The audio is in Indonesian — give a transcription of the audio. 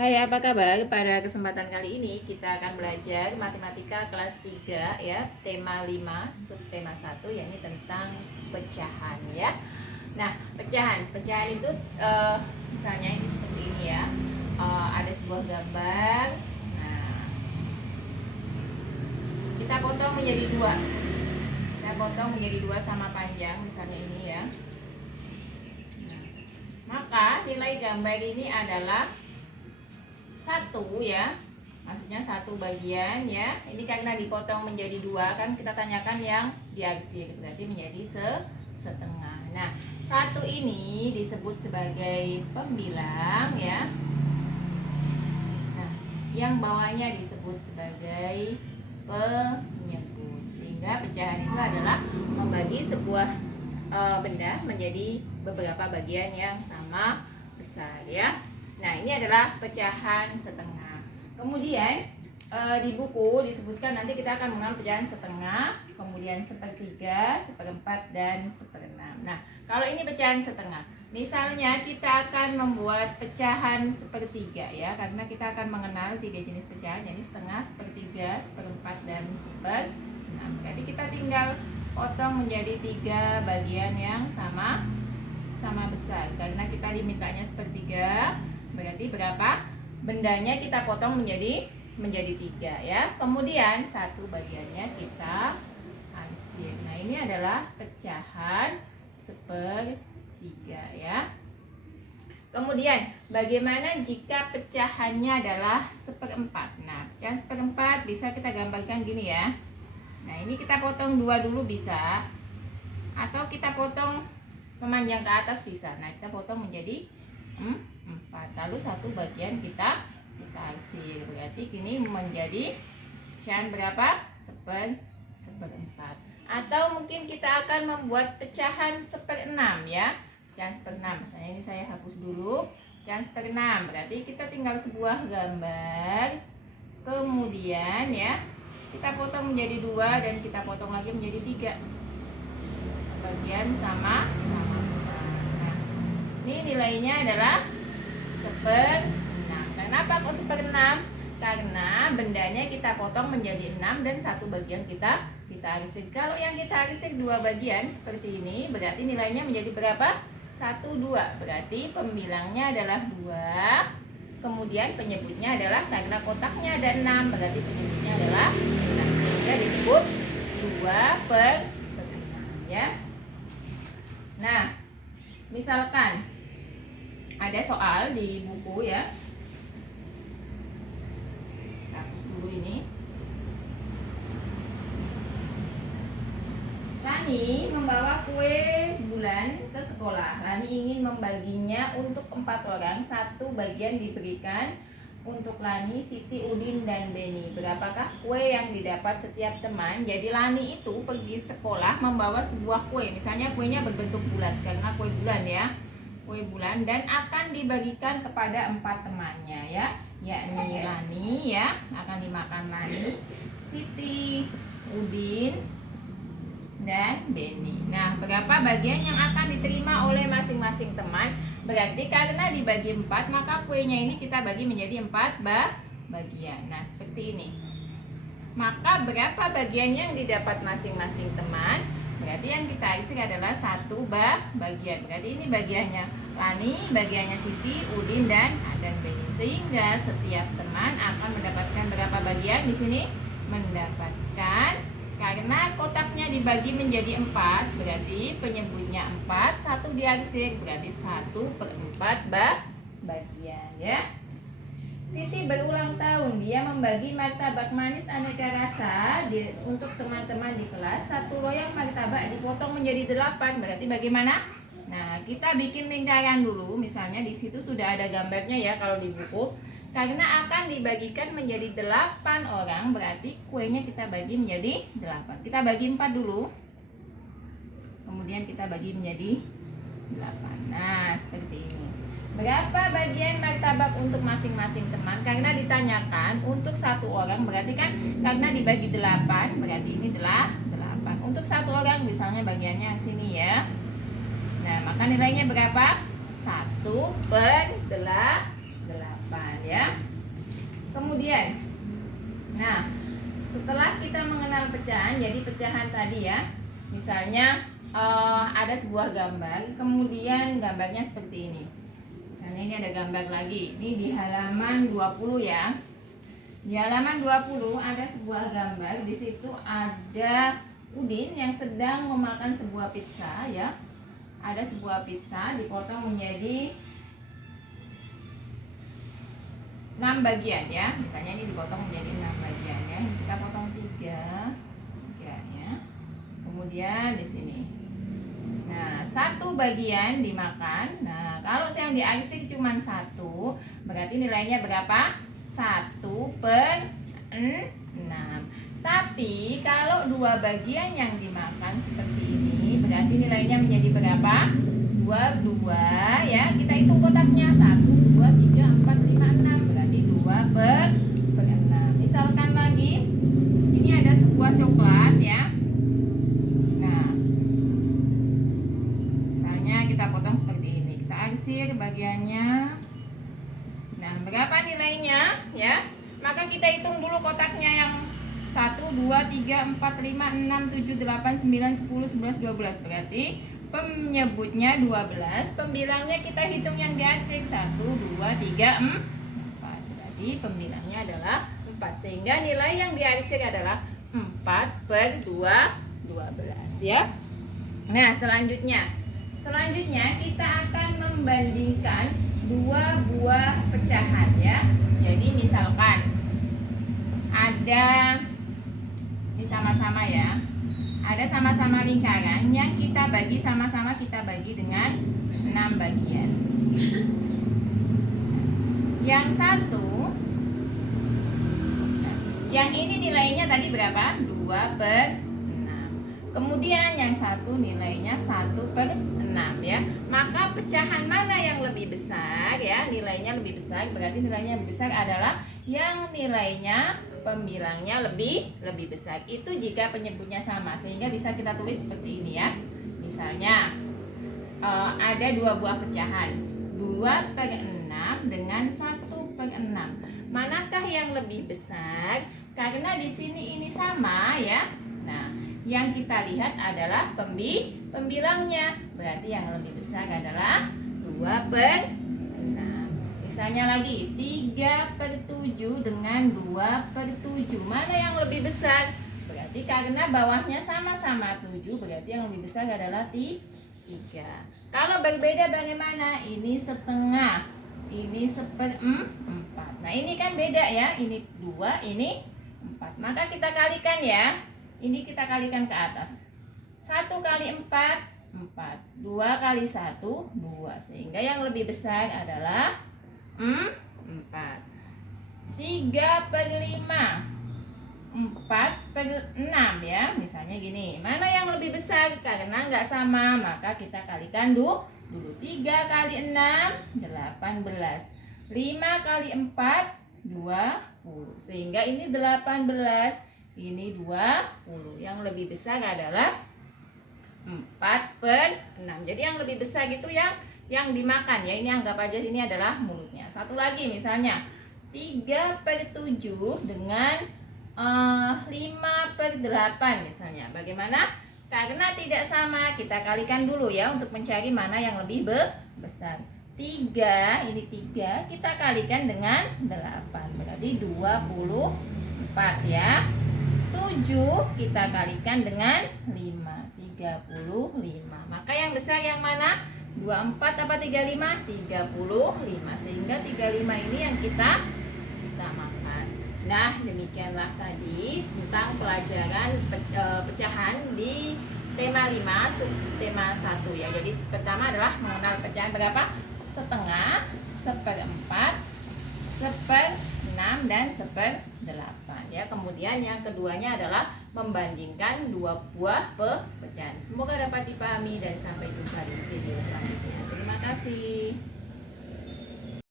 Hai, apa kabar? Pada kesempatan kali ini kita akan belajar matematika kelas 3 ya, tema 5, subtema 1 yakni tentang pecahan ya. Nah, pecahan itu misalnya ini seperti ini ya. Ada sebuah gambar. Nah, kita potong menjadi dua. Kita potong menjadi dua sama panjang, misalnya ini ya. Nah, maka nilai gambar ini adalah satu ya, maksudnya satu bagian ya. Ini karena dipotong menjadi dua, kan kita tanyakan yang diarsir, berarti menjadi setengah. Nah, satu ini disebut sebagai pembilang ya. Nah, yang bawahnya disebut sebagai penyebut. Sehingga pecahan itu adalah membagi sebuah benda menjadi beberapa bagian yang sama besar ya. Nah, ini adalah pecahan setengah. Kemudian di buku disebutkan nanti kita akan mengenal pecahan setengah, kemudian sepertiga, seperempat, dan seperenam. Nah, kalau ini pecahan setengah, misalnya kita akan membuat pecahan sepertiga ya, karena kita akan mengenal 3 jenis pecahan, jadi setengah, sepertiga, seperempat, dan seperenam. Jadi kita tinggal potong menjadi 3 bagian yang sama besar. Karena kita dimintanya sepertiga, berarti berapa bendanya kita potong menjadi 3 ya. Kemudian satu bagiannya kita arsir. Nah, ini adalah pecahan sepertiga ya. Kemudian bagaimana jika pecahannya adalah seperempat? Nah, pecahan seperempat bisa kita gambarkan gini ya. Nah, ini kita potong 2 dulu bisa, atau kita potong memanjang ke atas bisa. Nah, kita potong menjadi 4, lalu satu bagian kita arsir, berarti kini menjadi pecahan berapa? Seperempat. Atau mungkin kita akan membuat pecahan seperenam ya. Pecahan seperenam, misalnya ini saya hapus dulu. Pecahan seperenam berarti kita tinggal sebuah gambar, kemudian ya kita potong menjadi 2 dan kita potong lagi menjadi 3 bagian sama besar. Nah, ini nilainya adalah seperenam. Kenapa kok seperenam? Karena bendanya kita potong menjadi 6 dan satu bagian kita arsir. Kalau yang kita arsir 2 bagian seperti ini, berarti nilainya menjadi berapa? 1, 2. Berarti pembilangnya adalah 2. Kemudian penyebutnya adalah, karena kotaknya ada 6, berarti penyebutnya adalah 6. Sehingga disebut 2/6 ya. Nah, misalkan ada soal di buku ya. Hapus dulu ini. Lani membawa kue bulan ke sekolah. Lani ingin membaginya untuk 4 orang. Satu bagian diberikan untuk Lani, Siti, Udin, dan Beni. Berapakah kue yang didapat setiap teman? Jadi Lani itu pergi sekolah membawa sebuah kue. Misalnya kuenya berbentuk bulat, karena kue bulan ya. Kue bulan, dan akan dibagikan kepada 4 temannya ya, yakni Lani ya, akan dimakan Lani, Siti, Udin, dan Beni. Nah, berapa bagian yang akan diterima oleh masing-masing teman? Berarti karena dibagi 4, maka kuenya ini kita bagi menjadi 4 bagian. Nah, seperti ini. Maka berapa bagian yang didapat masing-masing teman? Berarti yang kita isi adalah 1 bagian. Berarti ini bagiannya Lani, bagiannya Siti, Udin, dan Beni. Sehingga setiap teman akan mendapatkan berapa bagian di sini? Mendapatkan, karena kotaknya dibagi menjadi 4, berarti penyebutnya 4, 1 diarsir, berarti 1/4 bagian ya. Siti berulang tahun, dia membagi martabak manis aneka rasa untuk teman-teman di kelas. Satu loyang martabak dipotong menjadi 8, berarti bagaimana? Nah, kita bikin lingkaran dulu. Misalnya di situ sudah ada gambarnya ya kalau di buku. Karena akan dibagikan menjadi 8 orang, berarti kuenya kita bagi menjadi 8. Kita bagi 4 dulu. Kemudian kita bagi menjadi 8. Nah, seperti ini. Berapa bagian martabak untuk masing-masing teman? Karena ditanyakan untuk 1 orang, berarti kan karena dibagi 8, berarti ini adalah 8. Untuk 1 orang misalnya bagiannya yang sini ya. Nah, maka nilainya berapa? 1/8 ya. kemudian, nah setelah kita mengenal pecahan, jadi pecahan tadi ya, misalnya ada sebuah gambar, kemudian gambarnya seperti ini. Misalnya ini ada gambar lagi, ini di halaman 20 ya. Di halaman 20 ada sebuah gambar, di situ ada Udin yang sedang memakan sebuah pizza ya. Ada sebuah pizza dipotong menjadi 6 bagian ya. Misalnya ini dipotong menjadi 6 bagian ya. Kita potong 3 ya. Kemudian di sini. Nah, 1 bagian dimakan. Nah, kalau yang diarsir cuma 1, berarti nilainya berapa? 1/6. Tapi kalau 2 bagian yang dimakan seperti ini, berarti nilainya menjadi berapa? 2 ya. Kita hitung kotaknya 1, 2, 3, 4, 5, 6. Berarti 2/6. Misalkan lagi, ini ada sebuah coklat ya. Nah, misalnya kita potong seperti ini. Kita arsir bagiannya. Nah, berapa nilainya ya? Maka kita hitung dulu kotaknya yang 1, 2, 3, 4, 5, 6, 7, 8, 9, 10, 11, 12. Berarti penyebutnya 12, pembilangnya kita hitung yang di akhir 1, 2, 3, 4. Berarti pembilangnya adalah 4. Sehingga nilai yang diarsir adalah 4/2, 12 ya. Nah, selanjutnya kita akan membandingkan 2 buah pecahan ya. Jadi misalkan ada, ini sama-sama ya, ada sama-sama lingkaran yang kita bagi sama-sama, kita bagi dengan 6 bagian. Yang satu, yang ini nilainya tadi berapa? 2/6. Kemudian yang satu nilainya 1/6 ya. Maka pecahan mana yang lebih besar ya, nilainya lebih besar, berarti nilainya lebih besar adalah yang nilainya pembilangnya lebih besar. Itu jika penyebutnya sama, sehingga bisa kita tulis seperti ini ya. Misalnya ada 2 buah pecahan, 2/6 dengan 1/6. Manakah yang lebih besar? Karena di sini ini sama ya. Nah, yang kita lihat adalah pembilangnya. Berarti yang lebih besar adalah 2/6. Misalnya lagi 3/7 dengan 2/7. Mana yang lebih besar? Berarti karena bawahnya sama-sama 7, berarti yang lebih besar adalah 3. Kalau berbeda bagaimana? Ini setengah, ini 1/4. Nah, ini kan beda ya. Ini 2, ini 4. Maka kita kalikan ya. Ini kita kalikan ke atas. 1 kali 4, 4. 2 kali 1, 2. Sehingga yang lebih besar adalah 4. 3/5, 4/6 ya. Misalnya gini, mana yang lebih besar? Karena nggak sama, maka kita kalikan dulu. 3 kali 6, 18. 5 kali 4, 20. Sehingga ini 18, ini 20. Yang lebih besar adalah 4/6. Jadi yang lebih besar itu yang dimakan ya. Ini anggap aja ini adalah mulutnya. Satu lagi misalnya 3/7 dengan 5/8 misalnya. Bagaimana? Karena tidak sama, kita kalikan dulu ya untuk mencari mana yang lebih besar. 3, ini 3, kita kalikan dengan 8. Berarti 24 ya. 7 kita kalikan dengan 5, 35. Maka yang besar yang mana? 24 apa 35? 35. Sehingga 35 ini yang kita makan. Nah, demikianlah tadi tentang pelajaran pecahan di tema 5 subtema 1 ya. Jadi pertama adalah mengenal pecahan berapa? Setengah, 1/4, 1/6 dan 1/8 ya. Kemudian yang keduanya adalah membandingkan 2 buah pecahan. Semoga dapat dipahami dan sampai jumpa di video selanjutnya. Terima kasih.